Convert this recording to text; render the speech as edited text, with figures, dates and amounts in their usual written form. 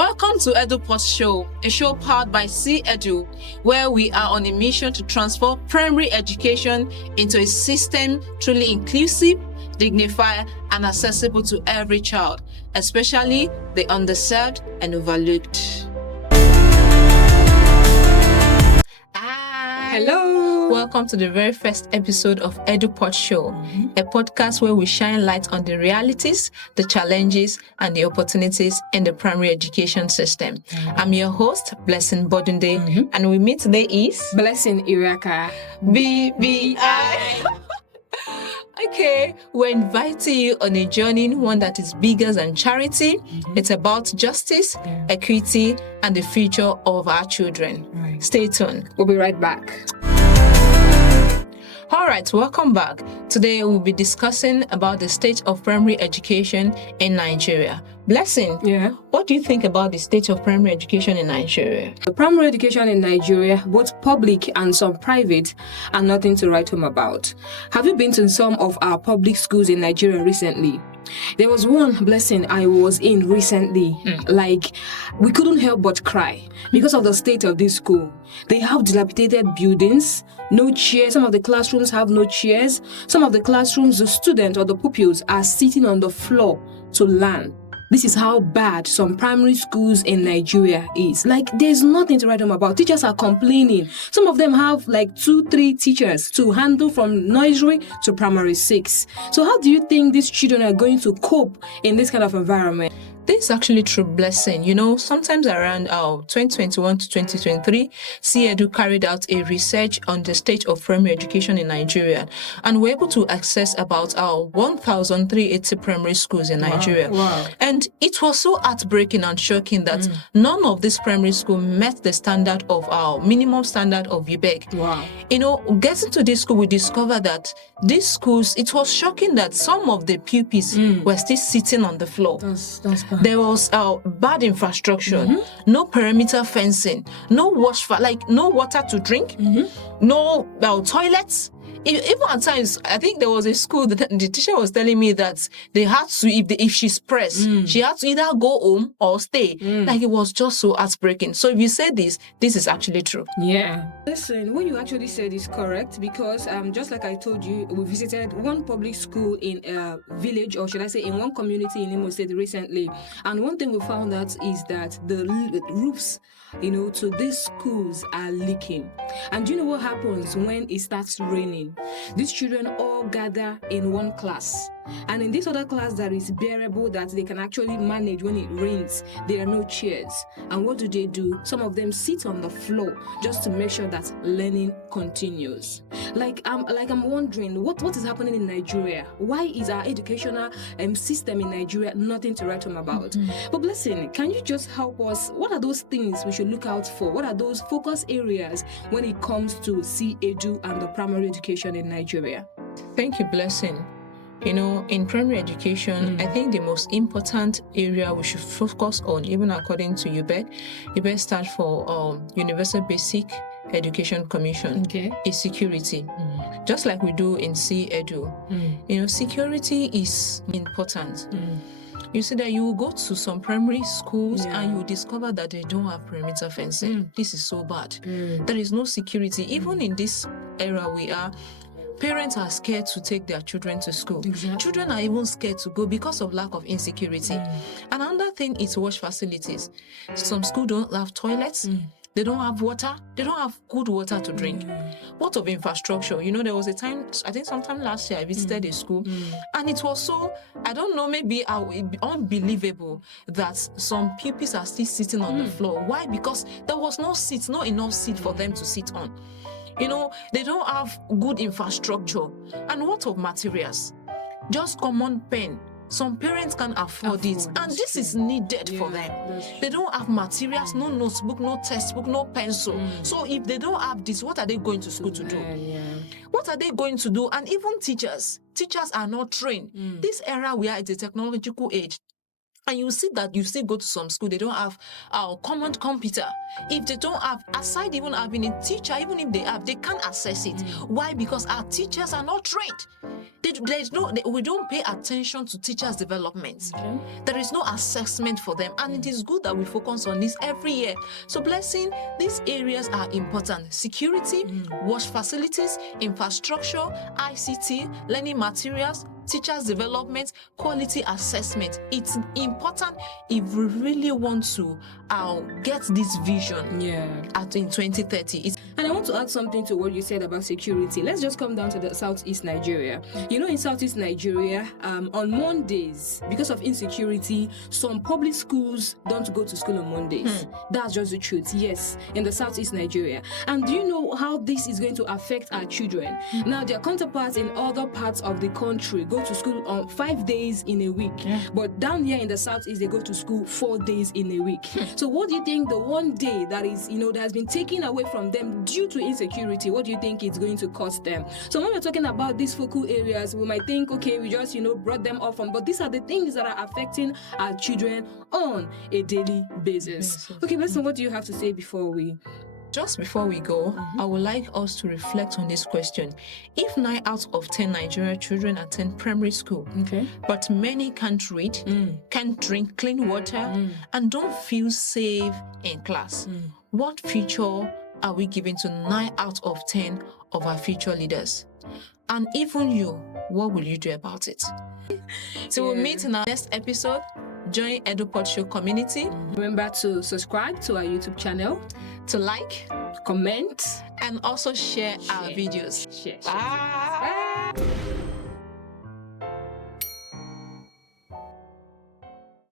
Welcome to Edupodshow, a show powered by C-Edu, where we are on a mission to transform primary education into a system truly inclusive, dignified, and accessible to every child, especially the underserved and overlooked. Hello. Welcome to the very first episode of Edupodshow, a podcast where we shine light on the realities, the challenges, and the opportunities in the primary education system. I'm your host, Blessing Bodunde, and with me today is Blessing Iraka. BBI. Okay, we're inviting you on a journey, one that is bigger than charity. It's about justice, equity, and the future of our children. Right. Stay tuned. We'll be right back. All right, welcome back. Today we'll be discussing about the state of primary education in Nigeria. Blessing, what do you think about the state of primary education in Nigeria? The primary education in Nigeria, both public and some private, are nothing to write home about. Have you been to some of our public schools in Nigeria recently? There was one, Blessing, I was in recently. Like, we couldn't help but cry because of the state of this school. They have dilapidated buildings, no chairs. Some of the classrooms have no chairs. Some of the classrooms, the students or the pupils are sitting on the floor to learn. This is how bad some primary schools in Nigeria is. Like, there's nothing to write home about. Teachers are complaining. Some of them have like 2-3 teachers to handle from nursery to primary 6. So how do you think these children are going to cope in this kind of environment? This is actually true, Blessing. You know, sometimes around 2021 to 2023, C-Edu carried out a research on the state of primary education in Nigeria, and we're able to access about 1,380 primary schools in Nigeria. Wow. And it was so heartbreaking and shocking that none of these primary schools met the standard of our minimum standard of UBEC. Wow. You know, getting to this school, we discovered that these schools, it was shocking that some of the pupils were still sitting on the floor. That's bad. There was bad infrastructure, no perimeter fencing, no no water to drink, no toilets. Even at times, I think there was a school that the teacher was telling me that they had to, if she's pressed, she had to either go home or stay. Like, it was just so heartbreaking. So if you say this is actually true. Yeah. Listen, what you actually said is correct because just like I told you, we visited one public school in a village, or should I say in one community in Imo State recently. And one thing we found out is that the roofs, to these schools are leaking. And do you know what happens when it starts raining? These children all gather in one class. And in this other class that is bearable, that they can actually manage when it rains, there are no chairs. And what do? Some of them sit on the floor just to make sure that learning continues. I'm wondering, what is happening in Nigeria? Why is our educational system in Nigeria nothing to write home about? But Blessing, can you just help us? What are those things we should look out for? What are those focus areas when it comes to C-Edu and the primary education in Nigeria? Thank you, Blessing. In primary education, I think the most important area we should focus on, even according to UBEC stands for Universal Basic Education Commission, is security. Just like we do in C-Edu. Security is important. You see that you will go to some primary schools and you will discover that they don't have perimeter fencing. This is so bad. There is no security. Even in this era we are, parents are scared to take their children to school. Exactly. Children are even scared to go because of lack of insecurity. And another thing is wash facilities. Some schools don't have toilets. They don't have water. They don't have good water to drink. What of infrastructure? There was a time, I think sometime last year, I visited a school, and it was so, I don't know, maybe unbelievable that some pupils are still sitting on the floor. Why? Because there was not enough seat for them to sit on. They don't have good infrastructure. And what of materials? Just common pen. Some parents can afford it, and this is needed for them. They don't have materials, no notebook, no textbook, no pencil. So if they don't have this, what are they going to school to do? What are they going to do? And even teachers are not trained. This era we are at the technological age. And you see that you still go to some school, they don't have a common computer. If they don't have, aside even having a teacher, even if they have, they can't access it. Why? Because our teachers are not trained. We don't pay attention to teachers' development. Okay. There is no assessment for them, and it is good that we focus on this every year. So, Blessing, these areas are important: security, wash facilities, infrastructure, ICT, learning materials, teachers' development, quality assessment. It's important if we really want to get this vision in 2030. And I want to add something to what you said about security. Let's just come down to the Southeast Nigeria. In Southeast Nigeria, on Mondays, because of insecurity, some public schools don't go to school on Mondays. That's just the truth. Yes, in the Southeast Nigeria. And do you know how this is going to affect our children? Now, their counterparts in other parts of the country go to school on 5 days in a week. But down here in the Southeast, they go to school 4 days in a week. So what do you think the one day that is, that has been taken away from them due to insecurity, what do you think it's going to cost them? So when we're talking about these focal areas, we might think, okay, we just, brought them off from, but these are the things that are affecting our children on a daily basis. Okay, listen, what do you have to say before we... Just before we go, I would like us to reflect on this question. If 9 out of 10 Nigerian children attend primary school, but many can't read, can't drink clean water, and don't feel safe in class, what future are we giving to 9 out of 10 of our future leaders? And even you, what will you do about it? So we'll meet in our next episode. Join Edupodshow community. Remember to subscribe to our YouTube channel, to like, comment, and also share our videos. Share. Bye.